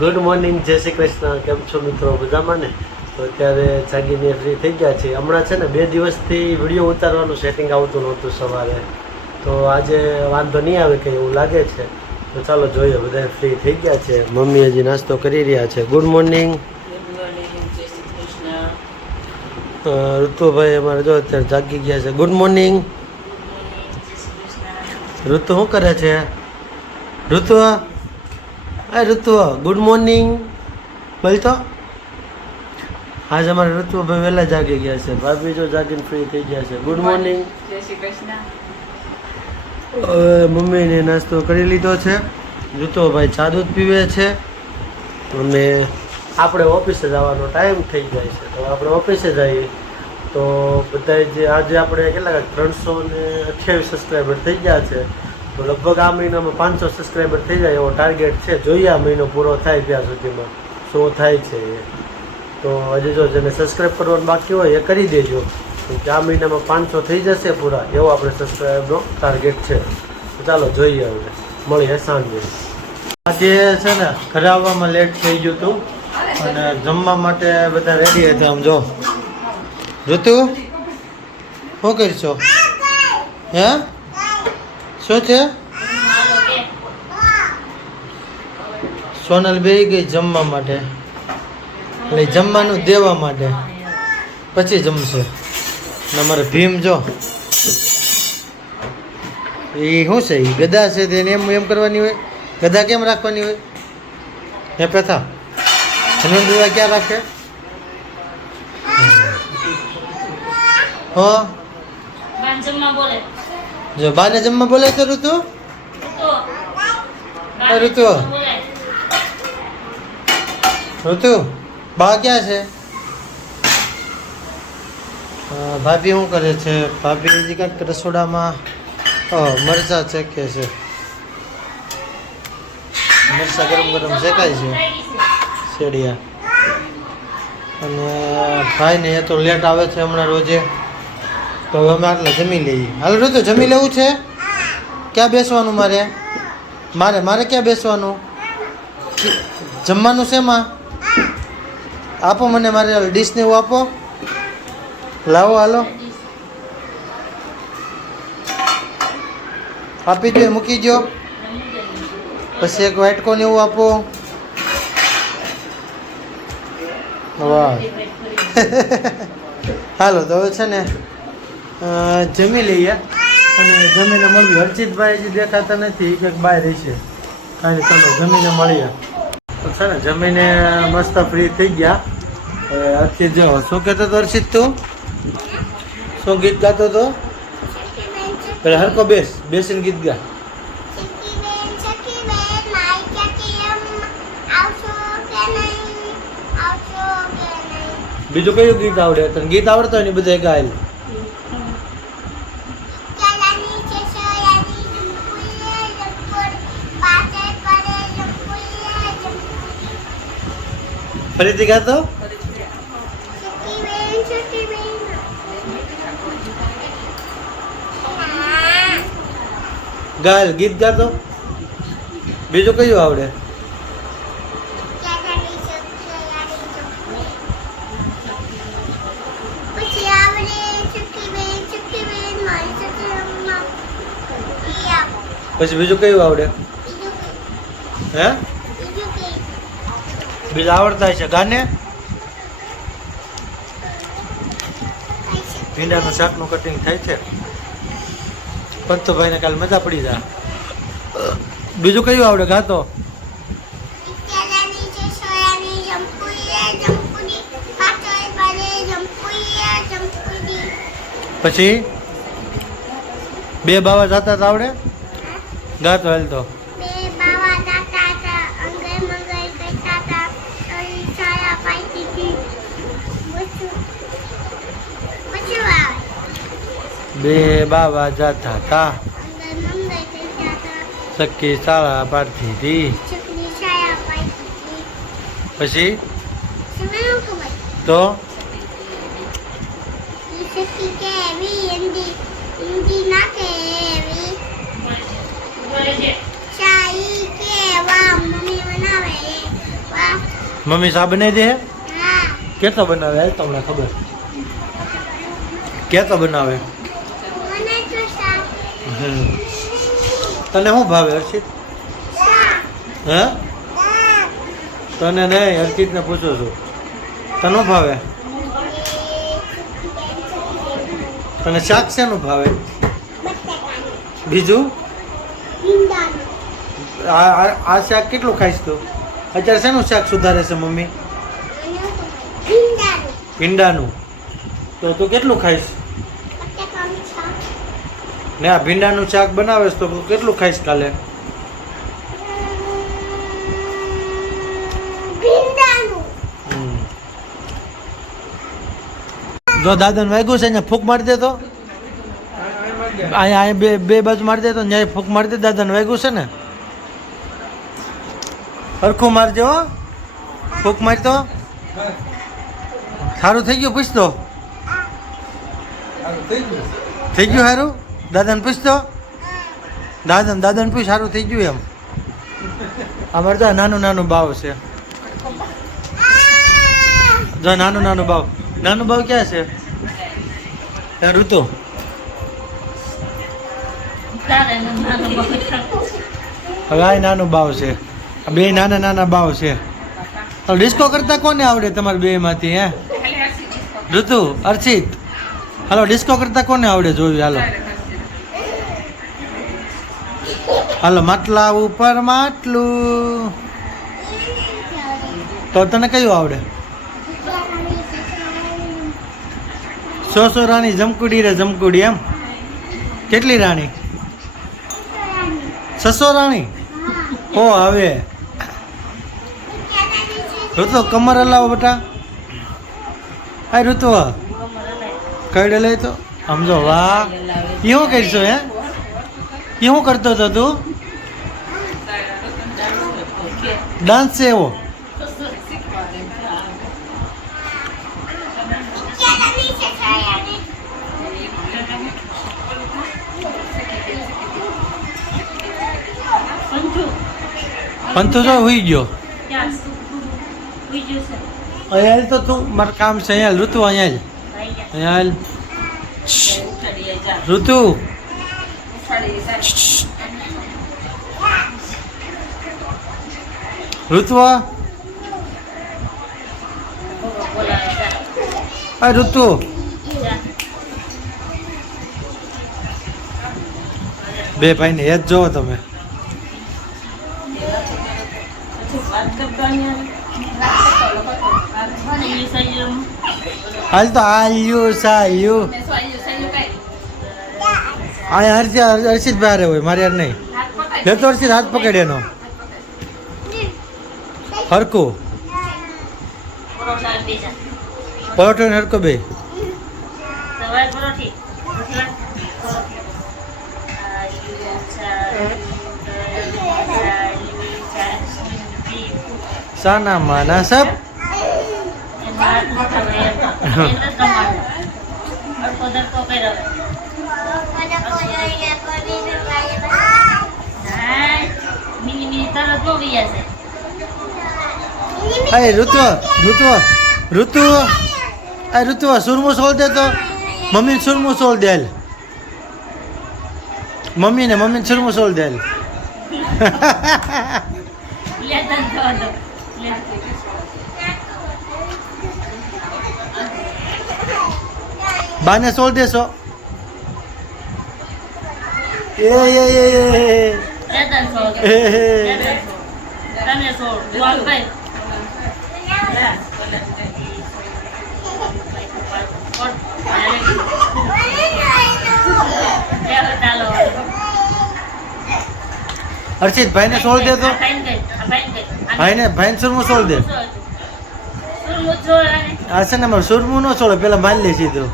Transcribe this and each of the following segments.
Good morning, જય શ્રી કૃષ્ણ. કેમ છો મિત્રો? મજામાં ને? તો અત્યારે જાગીને ફ્રી થઈ ગયા છે. હમણાં છે ને 2 દિવસથી વિડીયો ઉતારવાનું સેટિંગ આવતું નહોતું સવારે, તો આજે વાંધો નહીં આવે કે એવું લાગે છે. તો ચાલો જોઈએ. બધા ફ્રી થઈ ગયા છે. મમ્મી હજી નાસ્તો કરી રહ્યા છે. Good morning. ઋતુભાઈ અમારે જો અત્યારે જાગી ગયા છે. Good morning. ઋતુ શું કરે છે? ઋતુ, ઋતુ ગુડ મોર્નિંગ બોલ તો. આજ અમારે ઋતુભાઈ વહેલા જાગી ગયા છે. ભાભી જો જાગીને ફ્રી થઈ ગયા છે. Good morning. જય શ્રી કૃષ્ણ. મમ્મીને નાસ્તો કરી લીધો છે. ઋતુભાઈ ચા દૂધ પીવે છે અને આપણે ઓફિસે જવાનો ટાઈમ થઈ જાય છે, તો આપણે ઓફિસે જઈએ. તો બધા જે આજે આપણે કેટલા 328 સબસ્ક્રાઈબર થઈ ગયા છે, તો લગભગ આ મહિનામાં 500 સબસ્ક્રાઈબર થઈ જાય એવો ટાર્ગેટ છે. જોઈએ આ મહિનો પૂરો થાય ત્યાં સુધીમાં શું થાય છે એ. તો હજી જો જેને સબસ્ક્રાઈબ કરવાનું બાકી હોય એ કરી દેજો, કે આ મહિનામાં 500 થઈ જશે પૂરા, એવો આપણે સબસ્ક્રાઈબનો ટાર્ગેટ છે. તો ચાલો જોઈએ, હવે મળીએ સાંજે. આજે છે ને ઘરે આવવામાં લેટ થઈ ગયું હતું અને જમવા માટે બધા રેડી હતા. આમ જો ઋતુ શું કરશો? હે શું છે? સોનલ બેહી ગઈ જમવા માટે, એટલે જમવાનું દેવા માટે, પછી જમશે. ને અમારે ભીમ જો એ શું છે, એ ગદા છે તેને એમ કરવાની હોય. ગદા કેમ રાખવાની હોય? હે પ્રથા હનુમાન ક્યાં રાખે? હો જો બાને જમવા બોલે તો ઋતુ, ઋતુ ઋતુ બા ક્યાં છે? ભાભી શું કરે છે? ભાભી હજી કાંઈક રસોડામાં મરચાં શેકે છે. મરચાં ગરમ ગરમ શેકાય છે શેડિયા. અને ભાઈને એ તો લેટ આવે છે હમણાં રોજે, તો હવે અમે આટલા જમી લઈએ. હાલ ઋતુ જમી લેવું છે? ક્યાં બેસવાનું મારે? મારે ક્યાં બેસવાનું? જમવાનું શેમાં આપો મને? મારે ડીશને એવું આપો, લાવો. હાલો આપી દો, મૂકી દો. પછી એક વાટકો ને એવું આપો. વાહ હાલો તો હવે છે ને જમી લઈએ અને જમીને મળીએ. હર્ષિતભાઈ હજી દેખાતા નથી, કંઈક બહાર રહેશે. કાંઈ ચાલો જમીને મળીએ. તો છે ને જમીને મસ્ત ફ્રી થઈ ગયા. હર્ષિત જો શું કહેતો હતો? હર્ષિત તું શું ગીત ગાતો હતો? પેલા હરકો બેસીને ગીત ગા. બીજું કયું ગીત આવડે? તને ગીત આવડતો હોય ને બધા ગાય. ફરીથી ગાતો. ગાય ગીત ગાતો. બીજું કયું આવડે? પછી બીજું કયું આવડે? હે બીજા આવડતા છે? ગાને ભીંડાનું શાકનું કટિંગ થાય છે. પંતુભાઈને કાલે મજા પડી જાય. બીજું કયું આવડે? ગાતો. પછી 2 બાવા જાતા આવડે? ગાતો હાલ તો. બે બાવા જાતા હતા, સખી શાળા પાડતી હતી. પછી તો મમ્મી શા બનાવી દે કેતો બનાવે હાલ તમને ખબર કેતો બનાવે તને શું ભાવે હર્ષિત હે તને નહીં હર્ષિતને પૂછું છું તને શું ભાવે તને શાક શેનું ભાવે બીજું આ શાક કેટલું ખાઈશ તું અત્યારે શેનું શાક સુધારે છે મમ્મી ભીંડાનું તો તું કેટલું ખાઈશ ને આ ભીંડાનું શાક બનાવે તો તું કેટલું ખાઈશ કાલે જો દાદાને વાગ્યું છે અહીંયા ફૂંક મારી દે તો અહીંયા બે બાજુ મારી દે તો ન્યાય ફૂંક મારી દે દાદાને વાગ્યું છે ને હરખું મારજો ફૂંક મારી તો સારું થઈ ગયું પૂછતો થઈ ગયું સારું દાદાને પૂછતો દાદાને પૂછ સારું થઈ ગયું એમ અમારે તો નાનું નાનું બાવ છે જો નાનું બાવ ક્યાં છે ઋતુ હવે આ નાનું બાવ છે બે નાના બાવ છે ડિસ્કો કરતા કોને આવડે તમારે બે માંથી હે ઋતુ અર્ચિત હાલો ડિસ્કો કરતા કોને આવડે જોયું હાલો માટલા ઉપર માટલું તો તને કયું આવડે સો રાણી જમકુડી રે જમકુડી એમ કેટલી રાણી 600 રાણી ઓ હવે ઋતુ કમર હલાવો બેટા આ ઋતુ કઈડે લઈ તો સમજો વાહ એ શું કરશો હે એ શું કરતો હતો તું ડાન્સ છે એવો પંથુ જો હુઈ ગયો અહીંયા તો તું મારું કામ છે અહીંયા ઋતુ અહીંયા ઋતુ ઋતુ ઋતુ બે ભાઈ ને યાદ જોવો તમે હાલ તો આલ્યું હર્ષિત ભારે હોય મારે યાર નહીં લેતો હર્ષિત હાથ પકડે એનો હરકું પરોઠો ને હરકો બે સાના માના સબ ઋતુ સુરમું સોલ દે તો મમ્મી સુરમું સોલ દેલ મમ્મી સુરમું સોલ દેલ બાને સોલ દેશો હર્ષિત ભાઈને સોલ દે તો ભાઈને સુરમું સોલ દે આ છે ને મારે સુરમું ન છોડે પેલા મારી લે સીધું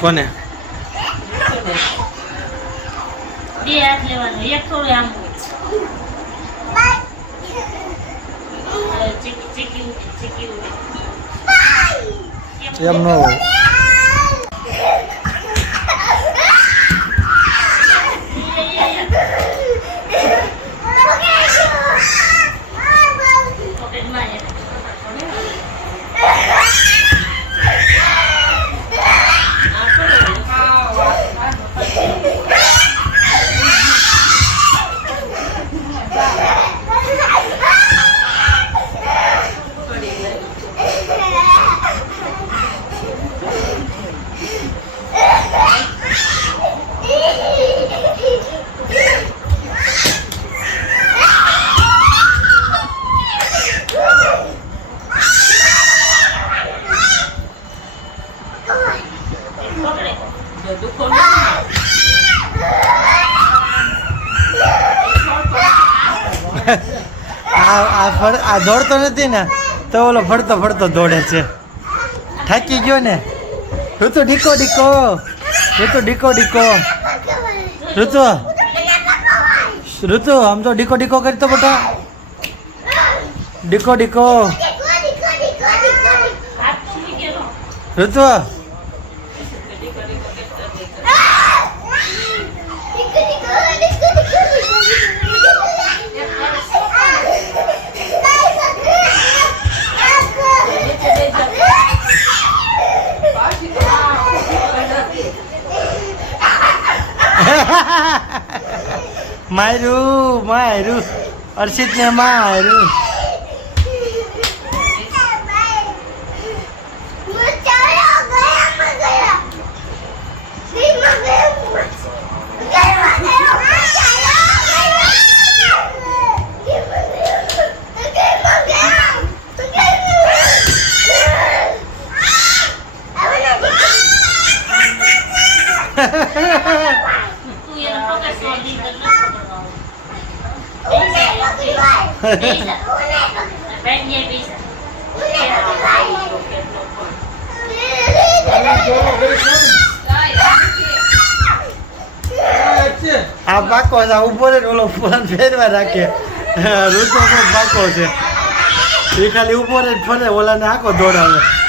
કોને એમ ન હોય આ દોડતો નથી ને તો ઓલો ફરતો ફરતો દોડે છે. થાકી ગયો ને ઋતુ ડીકો ડીકો ઋતુ ડીકો ડીકો ઋતુ ઋતુ આમ તો ડીકો ડીકો કરતો બેટા ડીકો ડીકો ઋતુ માર્યું માર્યું અર્ષિત ને માર્યું. આ પાકો છે ઉભો રે ઓલો ફોન ફેરવા રાખે ઋતુ પણ પાકો છે એ ખાલી ઉભો રે ફરે ઓલાને આખો દોડાવે.